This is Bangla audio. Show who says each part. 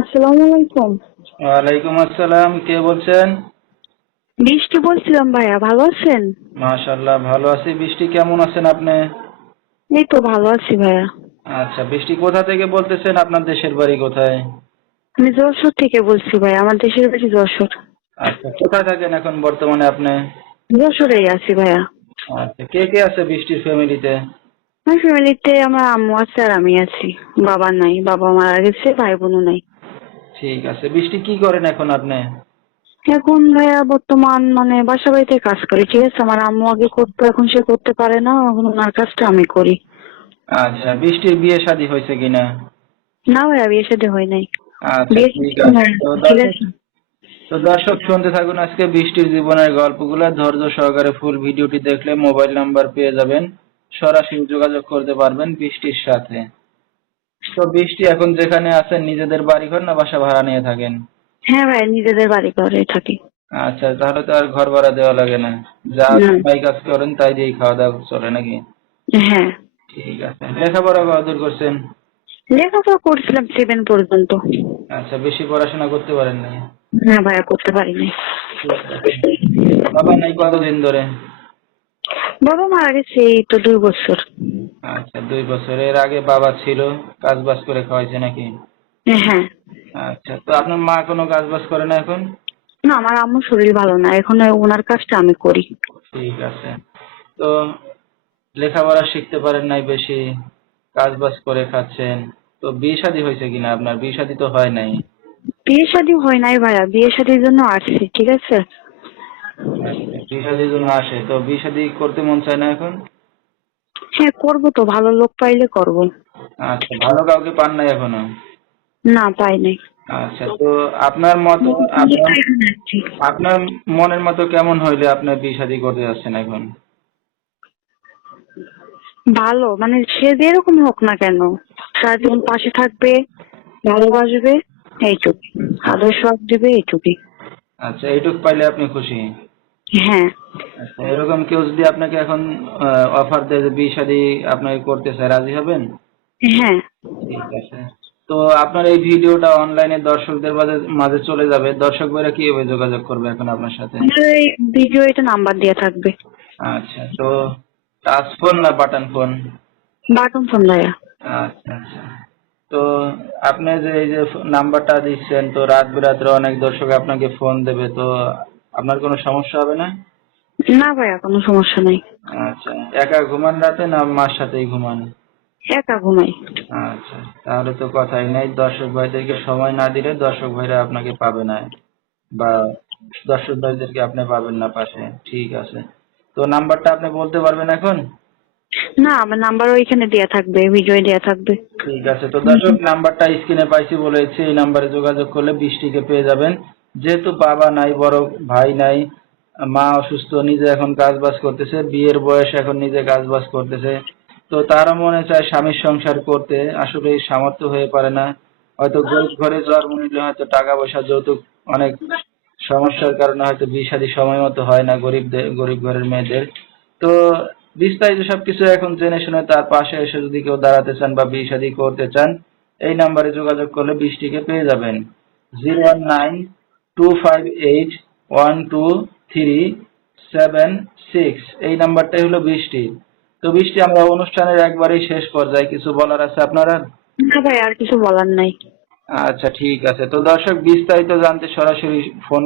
Speaker 1: আসসালামু আলাইকুম।
Speaker 2: ওয়ালাইকুম আসসালাম কে বলছেন?
Speaker 1: বৃষ্টি বলছিলাম ভাইয়া ভালো আছেন?
Speaker 2: মাশাল্লাহ ভালো আছি। বৃষ্টি কেমন আছেন আপনি?
Speaker 1: এই তো ভালো আছি ভাইয়া।
Speaker 2: আচ্ছা বৃষ্টি কোথা থেকে বলতেছেন? আপনার দেশের বাড়ি কোথায়?
Speaker 1: আমি যশোর থেকে বলছি ভাই আমার দেশের বাড়ি যশোর।
Speaker 2: আচ্ছা কোথায় থাকেন এখন বর্তমানে আপনি?
Speaker 1: যশোরেই আছি ভাইয়া।
Speaker 2: আচ্ছা কে কে আছে বৃষ্টির ফ্যামিলিতে?
Speaker 1: আমার ফ্যামিলিতে আমার আম্মু আছে আর আমি আছি। বাবা নাই বাবা মারা গেছে ভাই বোনও নাই।
Speaker 2: ঠিক আছে। বৃষ্টি কি করেন এখন আপনি?
Speaker 1: এখন ভাইয়া বর্তমান মানে বাসা বাড়িতে কাজ করি ঠিক আছে? আমার আম্মু আগে করতো এখন সে করতে পারে না এখন ওনার কাজটা আমি করি।
Speaker 2: আচ্ছা বৃষ্টির বিয়ে শাদী হয়েছে কিনা?
Speaker 1: না ভাইয়া বিয়ে সাথে হয় নাই।
Speaker 2: আচ্ছা ঠিক আছে। তো দর্শক- তো দর্শক শুনতে থাকুন আজকে বৃষ্টির জীবনের গল্পগুলো। ধৈর্য সহকারে ফুল ভিডিওটি দেখলে মোবাইল নাম্বার পেয়ে যাবেন। সরাসরি যোগাযোগ করতে পারবেন বৃষ্টির সাথে। তো বৃষ্টি এখন যেখানে আছেন নিজেদের বাড়ি ঘর না বাসা ভাড়া নিয়ে থাকেন?
Speaker 1: হ্যাঁ ভাই নিজেদের বাড়ি ঘরে থাকি।
Speaker 2: আচ্ছা তাহলে তো আর ঘর ভাড়া দেওয়া লাগে না। যা
Speaker 1: না।
Speaker 2: ভাই কাজ করেন তাই দিয়েই খাওয়া দাওয়া চলে নাকি?
Speaker 1: হ্যাঁ।
Speaker 2: ঠিক আছে। লেখাপড়া কতদূর করছেন?
Speaker 1: লেখাপড়া করছিলাম সেভেন পর্যন্ত।
Speaker 2: আচ্ছা বেশি পড়াশোনা করতে পারেন না
Speaker 1: না ভাইয়া করতে পারিনি।
Speaker 2: বাবা নাই কতদিন ধরে?
Speaker 1: বাবা মারা গেছে এই তো দুই বছর।
Speaker 2: আচ্ছা দুই বছর। এর আগে বাবা ছিল কাজ বাজ করে খাওয়াইছে নাকি?
Speaker 1: হ্যাঁ
Speaker 2: আচ্ছা তো আপনার মা কোনো কাজ বাজ করে না এখন?
Speaker 1: না আমার আম্মুর শরীর ভালো না। এখন ওনার কাজটা আমি করি।
Speaker 2: ঠিক আছে। তো লেখাপড়া শিখতে পারেন নাই বেশি কাজ বাজ করে খাচ্ছেন। তো বিয়ে শাদী হয়েছে কিনা আপনার? বিয়ে শাদী তো হয় নাই।
Speaker 1: বিয়ে শাদী হয় নাই ভাইয়া। বিয়ে শাদীর জন্য আসছি ঠিক আছে?
Speaker 2: শাদীর জন্য আসে। তো বিয়ে শাদী করতে মন চায় না এখন?
Speaker 1: হ্যাঁ করব তো ভালো লোক পাইলে করব।
Speaker 2: আচ্ছা ভালো কাউকে পান নাই এখনও?
Speaker 1: না পাই নাই।
Speaker 2: আচ্ছা তো আপনার মতো আপনার মনের মতো কেমন হইলে আপনার বিয়ে শাদী করতে যাচ্ছেন এখন?
Speaker 1: ভালো মানে সে যেরকম হোক না কেন যেমন পাশে থাকবে ভালোবাসবে এইটুকু আদর্শ দিবে এইটুকুই।
Speaker 2: আচ্ছা এইটুক পাইলে আপনি খুশি?
Speaker 1: হ্যাঁ।
Speaker 2: আচ্ছা এরকম কেউ যদি আপনাকে এখন অফার দেয় যে বিয়ে শাদী আপনাকে করতে চায় রাজি হবেন?
Speaker 1: হ্যাঁ।
Speaker 2: ঠিক আছে। তো আপনার এই ভিডিওটা অনলাইনে দর্শকদের মাঝে চলে যাবে। দর্শক ভাইরা কীভাবে যোগাযোগ করবে এখন আপনার সাথে?
Speaker 1: এই ভিডিও এটা নাম্বার দেওয়া থাকবে।
Speaker 2: আচ্ছা তো টাচ ফোন না বাটন ফোন
Speaker 1: বাটন ফোন ভাইয়া।
Speaker 2: আচ্ছা আচ্ছা। তো আপনি যে এই যে নাম্বারটা দিচ্ছেন তো রাত বিরাত্রে অনেক দর্শক আপনাকে ফোন দেবে তো আপনার কোনো সমস্যা হবে না?
Speaker 1: না ভাইয়া কোনো সমস্যা নাই।
Speaker 2: আচ্ছা একা ঘুমান রাতে না মার সাথেই ঘুমান?
Speaker 1: একা ঘুমাই।
Speaker 2: আচ্ছা তাহলে তো কথাই নাই। দর্শক ভাইদেরকে সময় না দিলে দর্শক ভাইরা আপনাকে পাবে না। বা দর্শক ভাইদেরকে আপনি পাবেন না পাশে। ঠিক আছে। তো নাম্বারটা আপনি বলতে পারবেন এখন?
Speaker 1: না আমার নাম্বার ওইখানে দেওয়া থাকবে ভিডিও দেওয়া থাকবে।
Speaker 2: ঠিক আছে তো দর্শক নাম্বারটা স্ক্রিনে পাইছি বলেছি। এই নাম্বারে যোগাযোগ করলে বৃষ্টিকে পেয়ে যাবেন। যেহেতু বাবা নাই, বড় ভাই নাই, মা অসুস্থ, নিজে এখন কাজ বাজ করতেছে, বিয়ের বয়স এখন নিজে কাজ বাজ করতেছে, তো তারও মনে চায় স্বামীর সংসার করতে, আসলে সামর্থ্য হয়ে পারে না। হয়তো গরিব ঘরে জন্ম নিলে হয়তো টাকা পয়সা, যৌতুক অনেক সমস্যার কারণে হয়তো বিয়ে শাদী সময় মতো হয় না গরিবদের, গরিব ঘরের মেয়েদের। তো বিস্তারিত সবকিছু এখন জেনে শুনে তার পাশে এসে যদি কেউ দাঁড়াতে চান বা বিয়ে শাদী করতে চান, এই নাম্বারে যোগাযোগ করলে বৃষ্টিকে পেয়ে যাবেন। Zero one nine two five eight one two three seven six এই নাম্বারটাই হলো বৃষ্টি। তো বৃষ্টি আমরা অনুষ্ঠানের একবারেই শেষ পর্যায়ে। কিছু বলার আছে আপনারা?
Speaker 1: না ভাই আর কিছু বলার নাই।
Speaker 2: আচ্ছা ঠিক আছে। তো দর্শক বিস্তারিত জানতে সরাসরি ফোন